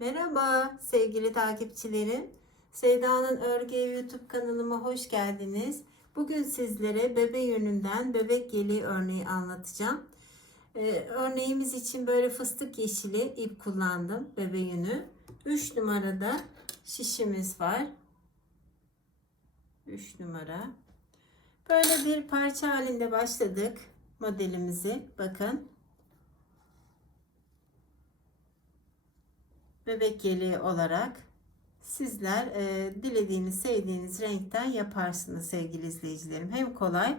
Merhaba sevgili takipçilerim. Seyda'nın Örgü YouTube kanalıma hoş geldiniz. Bugün sizlere bebe yönünden bebek yeleği örneği anlatacağım. Ee, örneğimiz için böyle fıstık yeşili ip kullandım bebe yünü. 3 numarada şişimiz var. 3 numara. Böyle bir parça halinde başladık modelimizi. Bakın. Bebek yeleği olarak sizler e, dilediğiniz, sevdiğiniz renkten yaparsınız sevgili izleyicilerim. Hem kolay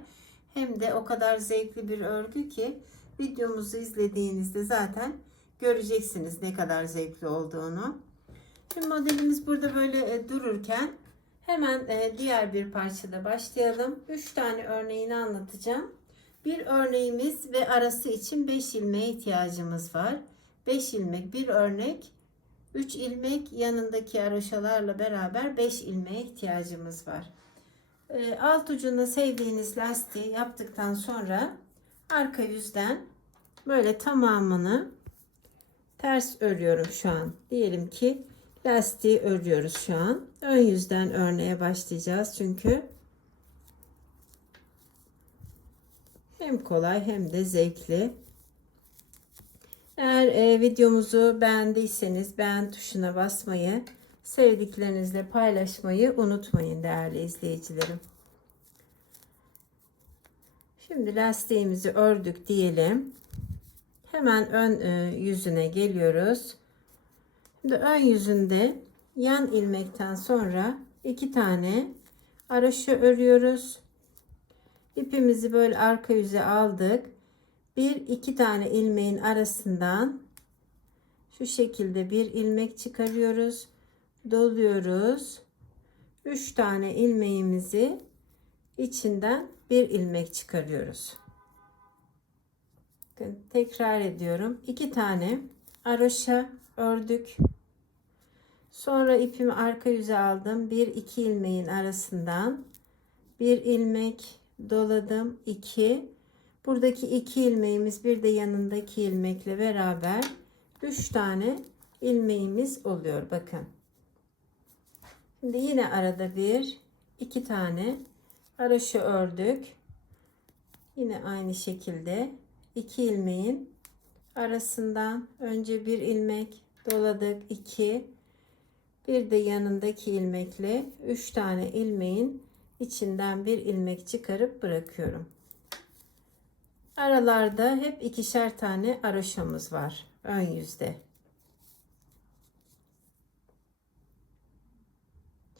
hem de o kadar zevkli bir örgü ki videomuzu izlediğinizde zaten göreceksiniz ne kadar zevkli olduğunu. Şimdi modelimiz burada böyle e, dururken hemen e, diğer bir parçada başlayalım. 3 tane örneğini anlatacağım. Bir örneğimiz ve arası için 5 ilmeğe ihtiyacımız var. 5 ilmek bir örnek 3 ilmek yanındaki haroşalarla beraber 5 ilmeğe ihtiyacımız var. Ee, alt ucunda sevdiğiniz lastiği yaptıktan sonra arka yüzden böyle tamamını ters örüyorum şu an. Diyelim ki lastiği örüyoruz şu an. Ön yüzden örmeye başlayacağız çünkü hem kolay hem de zevkli. Eğer e, videomuzu beğendiyseniz beğen tuşuna basmayı, sevdiklerinizle paylaşmayı unutmayın değerli izleyicilerim. Şimdi lastiğimizi ördük diyelim. Hemen ön e, yüzüne geliyoruz. Şimdi ön yüzünde yan ilmekten sonra iki tane araşı örüyoruz. İpimizi böyle arka yüze aldık bir iki tane ilmeğin arasından şu şekilde bir ilmek çıkarıyoruz doluyoruz. Üç tane ilmeğimizi içinden bir ilmek çıkarıyoruz. Bakın, tekrar ediyorum. İki tane aroşa ördük. Sonra ipimi arka yüze aldım. Bir iki ilmeğin arasından bir ilmek doladım. 2 Buradaki iki ilmeğimiz bir de yanındaki ilmekle beraber 3 tane ilmeğimiz oluyor. Bakın. Şimdi yine arada bir iki tane haroşa ördük. Yine aynı şekilde iki ilmeğin arasından önce bir ilmek doladık. 2 bir de yanındaki ilmekle 3 tane ilmeğin içinden bir ilmek çıkarıp bırakıyorum. Aralarda hep ikişer tane araşamız var ön yüzde.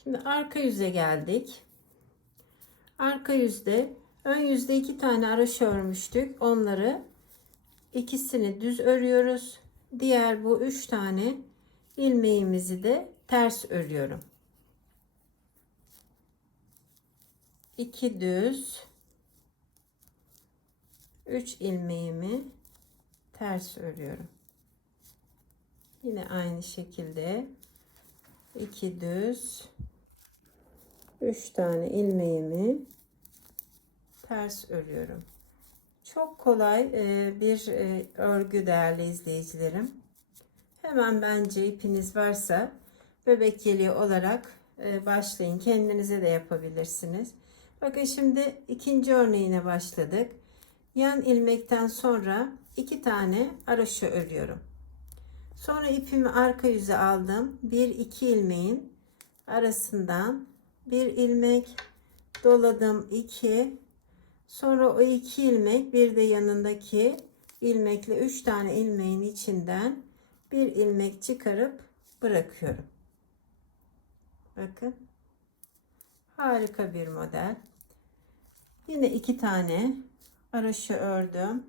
Şimdi arka yüze geldik. Arka yüzde ön yüzde iki tane araş örmüştük. Onları ikisini düz örüyoruz. Diğer bu üç tane ilmeğimizi de ters örüyorum. 2 düz 3 ilmeğimi ters örüyorum. Yine aynı şekilde 2 düz 3 tane ilmeğimi ters örüyorum. Çok kolay e, bir e, örgü değerli izleyicilerim. Hemen bence ipiniz varsa bebek yeleği olarak e, başlayın. Kendinize de yapabilirsiniz. Bakın şimdi ikinci örneğine başladık yan ilmekten sonra iki tane araşı örüyorum. Sonra ipimi arka yüze aldım. Bir iki ilmeğin arasından bir ilmek doladım iki. Sonra o iki ilmek bir de yanındaki ilmekle üç tane ilmeğin içinden bir ilmek çıkarıp bırakıyorum. Bakın. Harika bir model. Yine iki tane Araşı ördüm.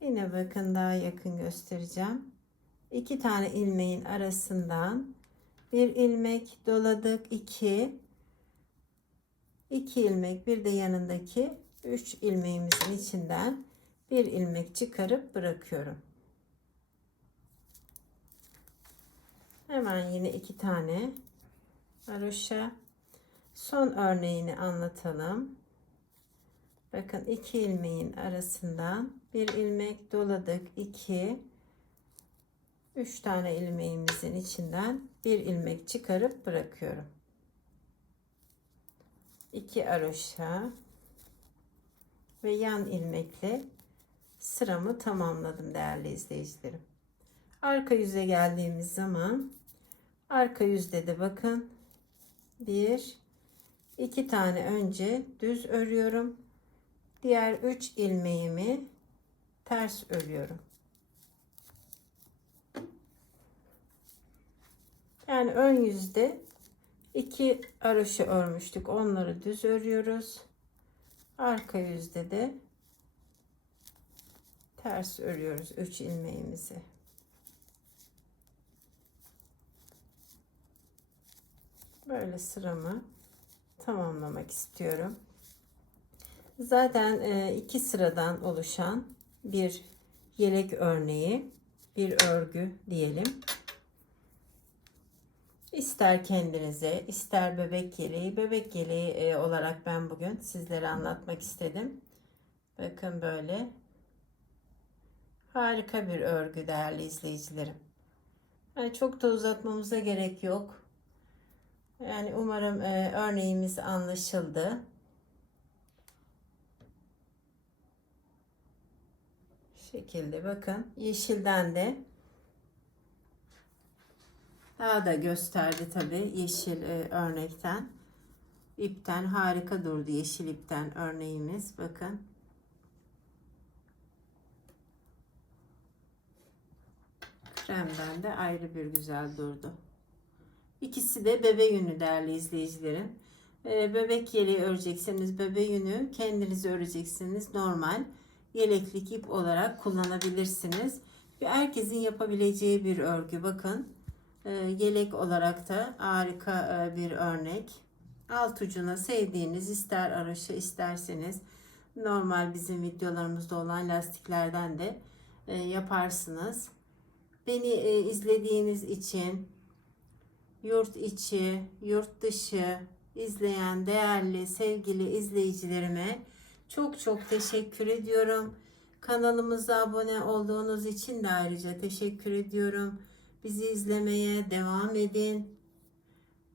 Yine bakın daha yakın göstereceğim. İki tane ilmeğin arasından bir ilmek doladık. iki iki ilmek bir de yanındaki üç ilmeğimizin içinden bir ilmek çıkarıp bırakıyorum. Hemen yine iki tane haroşa son örneğini anlatalım. Bakın iki ilmeğin arasından bir ilmek doladık. 2 2 3 tane ilmeğimizin içinden bir ilmek çıkarıp bırakıyorum. 2 aroşa ve yan ilmekle sıramı tamamladım değerli izleyicilerim. Arka yüze geldiğimiz zaman arka yüzde de bakın bir iki tane önce düz örüyorum. Diğer üç ilmeğimi ters örüyorum. Yani ön yüzde iki aroşa örmüştük. Onları düz örüyoruz. Arka yüzde de ters örüyoruz 3 ilmeğimizi. Böyle sıramı tamamlamak istiyorum. Zaten e, iki sıradan oluşan bir yelek örneği, bir örgü diyelim. İster kendinize, ister bebek yeleği, bebek yeleği e, olarak ben bugün sizlere anlatmak istedim. Bakın böyle harika bir örgü değerli izleyicilerim. Yani çok da uzatmamıza gerek yok. Yani umarım e, örneğimiz anlaşıldı. Şekilde bakın yeşilden de daha da gösterdi tabi yeşil e, örnekten. İpten harika durdu yeşil ipten örneğimiz bakın. Kremden de ayrı bir güzel durdu. İkisi de bebe yünü değerli izleyicilerim. E, bebek yeleği örecekseniz bebe yünü kendiniz öreceksiniz normal yeleklik ip olarak kullanabilirsiniz. Bir herkesin yapabileceği bir örgü. Bakın e, yelek olarak da harika e, bir örnek. Alt ucuna sevdiğiniz ister araşı isterseniz normal bizim videolarımızda olan lastiklerden de e, yaparsınız. Beni izlediğiniz için yurt içi, yurt dışı izleyen değerli sevgili izleyicilerime çok çok teşekkür ediyorum. Kanalımıza abone olduğunuz için de ayrıca teşekkür ediyorum. Bizi izlemeye devam edin.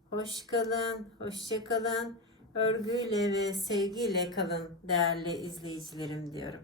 Hoş kalın, hoşça kalın. Örgüyle ve sevgiyle kalın değerli izleyicilerim diyorum.